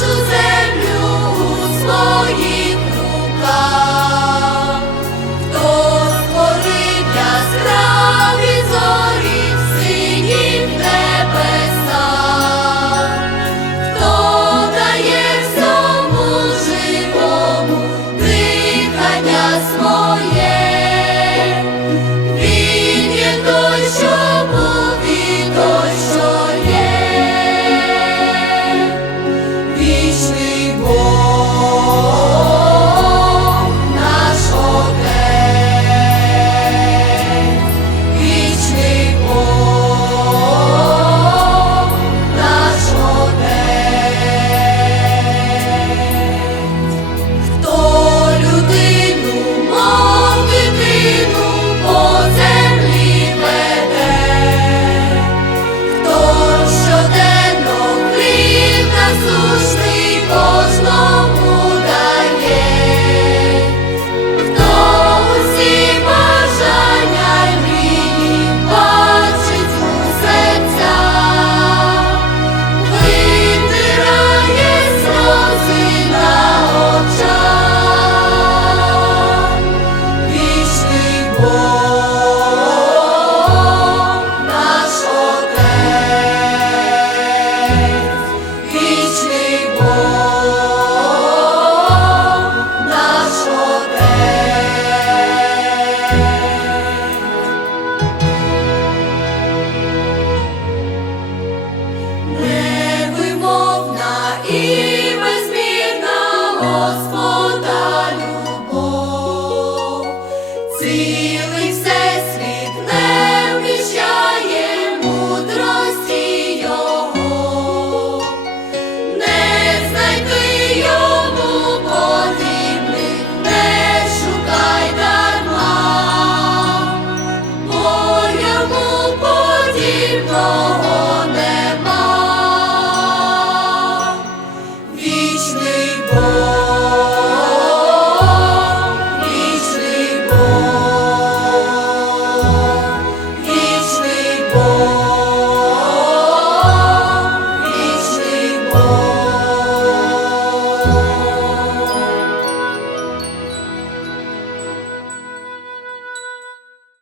Jerusalem. sleep. geçmiş.